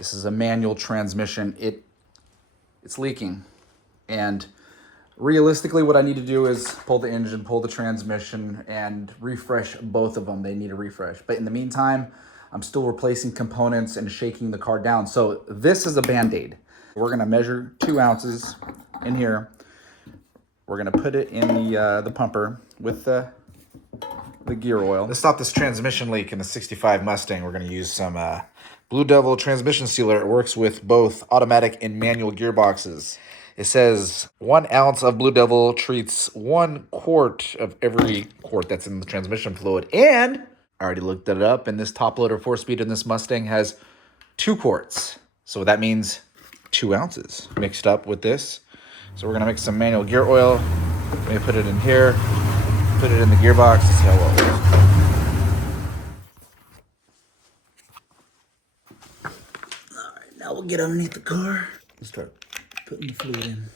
This is a manual transmission. It's leaking. And realistically, what I need to do is pull the engine, pull the transmission, and refresh both of them. They need a refresh. But in the meantime, I'm still replacing components and shaking the car down. So this is a Band-Aid. We're gonna measure 2 ounces in here. We're gonna put it in the pumper with the gear oil. To stop this transmission leak in the 65 Mustang, we're gonna use some Blue Devil transmission sealer. It works with both automatic and manual gearboxes. It says 1 ounce of Blue Devil treats 1 quart of every quart that's in the transmission fluid. And I already looked it up, and this top loader 4-speed in this Mustang has 2 quarts. So that means 2 ounces mixed up with this. So we're gonna mix some manual gear oil. Maybe put it in here, put it in the gearbox to see how well it works. All right, now we'll get underneath the car and start putting the fluid in.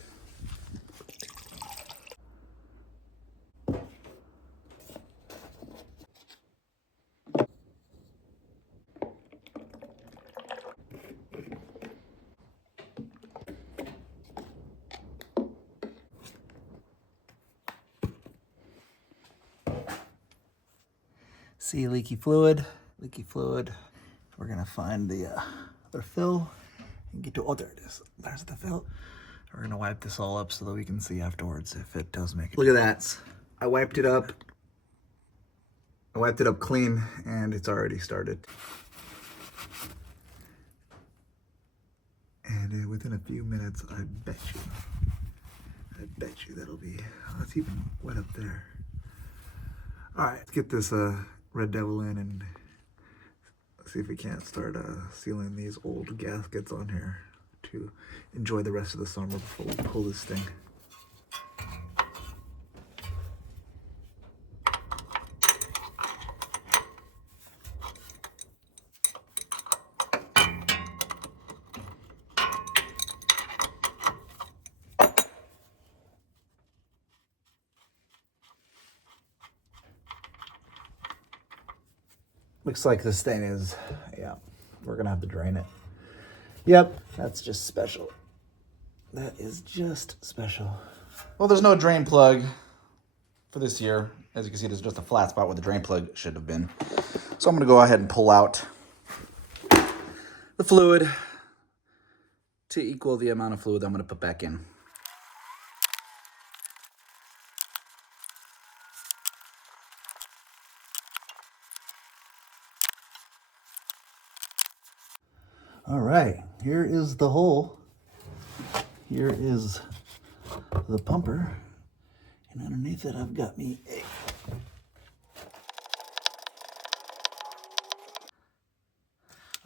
See leaky fluid. We're gonna find the other fill and get to, oh, there it is. There's the fill. We're gonna wipe this all up so that we can see afterwards if it does make it. Look at that. I wiped it up. I wiped it up clean and it's already started. And within a few minutes, I bet you that'll be, oh, it's even wet up there. All right, let's get this Red Devil in and see if we can't start sealing these old gaskets on here to enjoy the rest of the summer before we pull this thing. Looks like this thing is, yeah, we're gonna have to drain it. Yep, that's just special. That is just special. Well, there's no drain plug for this year. As you can see, there's just a flat spot where the drain plug should have been. So I'm gonna go ahead and pull out the fluid to equal the amount of fluid I'm gonna put back in. All right, here is the hole. Here is the pumper. And underneath it, I've got me a...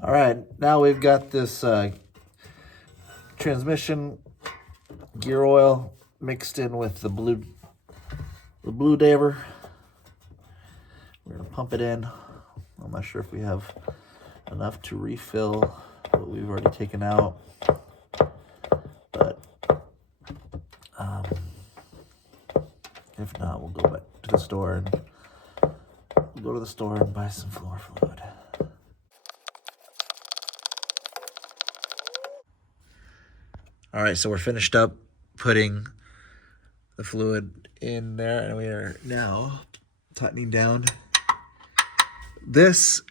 All right, now we've got this transmission gear oil mixed in with the Blue Devil. We're gonna pump it in. I'm not sure if we have enough to refill what we've already taken out, but if not, we'll go back to the store and buy some floor fluid. All right, so we're finished up putting the fluid in there, and we are now tightening down this.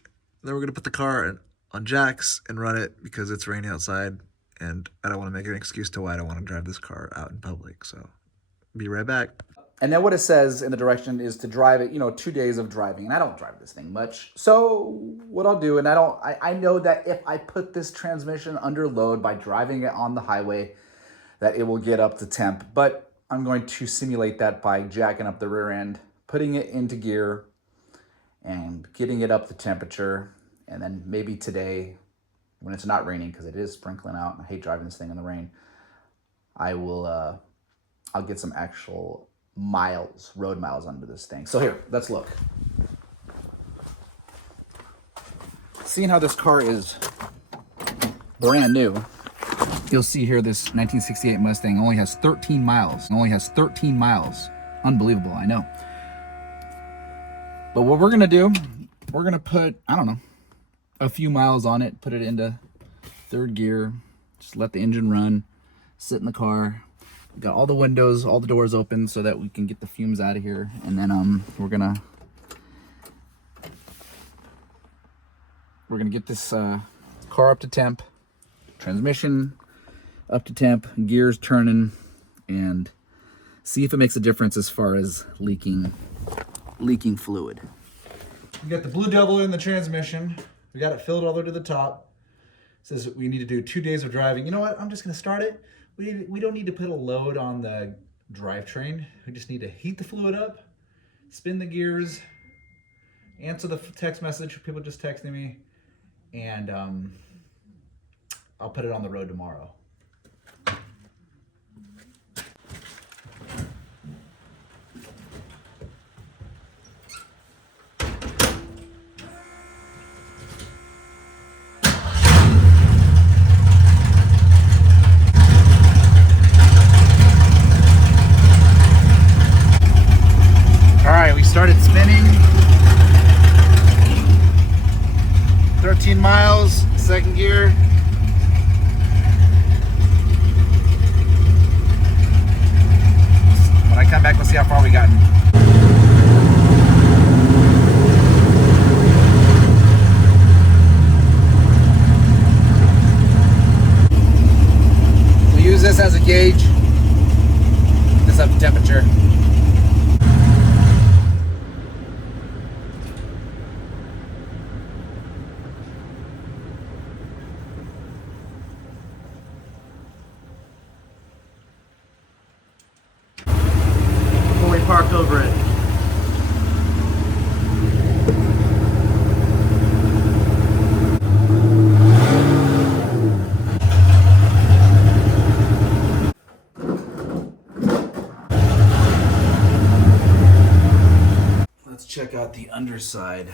Then we're gonna put the car on jacks and run it because it's raining outside, and I don't want to make an excuse to why I don't want to drive this car out in public. So be right back. And then what it says in the direction is to drive it, 2 days of driving. And I don't drive this thing much. So what I'll do, and I know that if I put this transmission under load by driving it on the highway, that it will get up to temp. But I'm going to simulate that by jacking up the rear end, putting it into gear, and getting it up to temperature. And then maybe today, when it's not raining, because it is sprinkling out, and I hate driving this thing in the rain, I'll get some actual road miles under this thing. So here, let's look. Seeing how this car is brand new, you'll see here this 1968 Mustang only has 13 miles. Unbelievable, I know. But what we're gonna do, we're gonna put, I don't know, a few miles on it, put it into third gear, just let the engine run, sit in the car. We got all the windows, all the doors open so that we can get the fumes out of here. And then we're gonna get this car up to temp, transmission up to temp, gears turning, and see if it makes a difference as far as leaking fluid. We got the blue devil in the transmission. We got it filled all the way to the top. It says we need to do 2 days of driving. You know what? I'm just gonna start it. We don't need to put a load on the drivetrain. We just need to heat the fluid up, spin the gears, answer the text message. People just texting me, and I'll put it on the road tomorrow. Started spinning. 13 miles, second gear. When I come back, we'll see how far we gotten. We'll use this as a gauge. This up to temperature. Parked over it. Let's check out the underside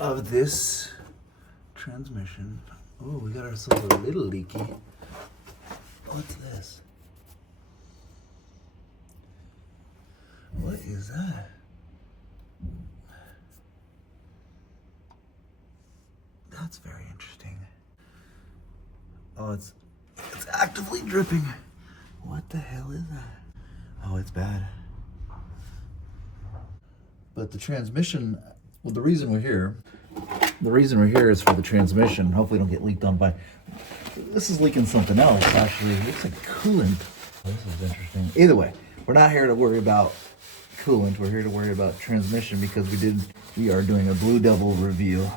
of this transmission. Oh, we got ourselves a little leaky. What's this? What is that? That's very interesting. Oh, it's actively dripping. What the hell is that? Oh, it's bad. But the transmission, well, the reason we're here is for the transmission. Hopefully don't get leaked on by, this is leaking something else, actually. It looks like coolant. Oh, this is interesting. Either way, we're not here to worry about coolant. We're here to worry about transmission because we are doing a Blue Devil review.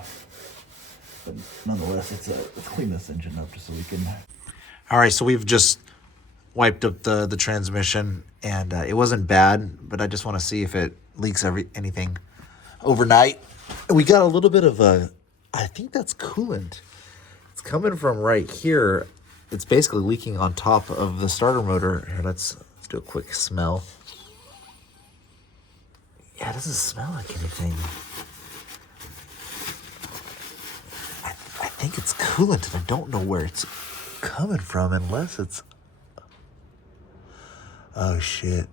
But nonetheless, let's clean this engine up just so we can. All right, so we've just wiped up the transmission, and it wasn't bad, but I just want to see if it leaks anything overnight. We got a little bit of I think that's coolant. It's coming from right here. It's basically leaking on top of the starter motor. Here, let's do a quick smell. Yeah, it doesn't smell like anything. I think it's coolant, and I don't know where it's coming from unless it's... Oh, shit.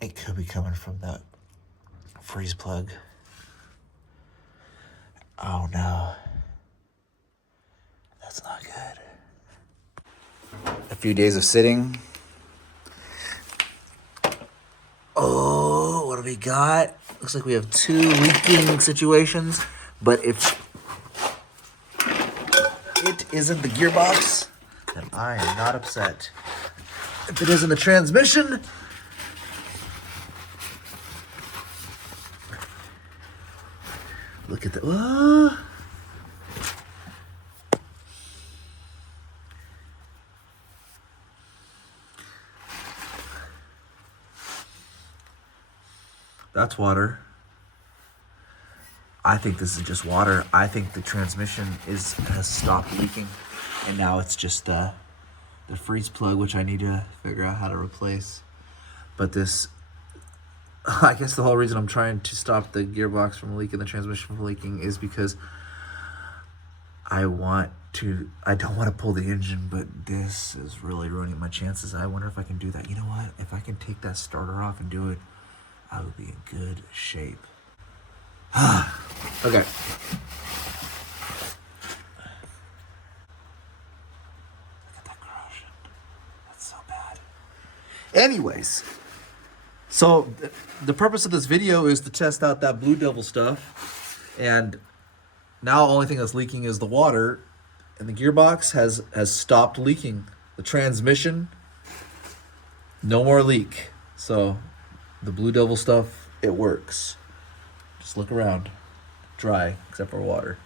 It could be coming from that freeze plug. Oh, no. That's not good. A few days of sitting. Oh, what do we got? Looks like we have 2 leaking situations, but if it isn't the gearbox, then I am not upset. If it isn't the transmission, look at the... That's water. I think this is just water. I think the transmission has stopped leaking, and now it's just the freeze plug, which I need to figure out how to replace. But this, I guess the whole reason I'm trying to stop the gearbox from leaking, the transmission from leaking, is because I don't want to pull the engine, but this is really ruining my chances. I wonder if I can do that. You know what? If I can take that starter off and do it I would be in good shape. Okay. Look at that corrosion. That's so bad. Anyways, so the purpose of this video is to test out that Blue Devil stuff, and now the only thing that's leaking is the water, and the gearbox has stopped leaking. The transmission, no more leak. So the Blue Devil stuff, it works. Just look around. Dry, except for water.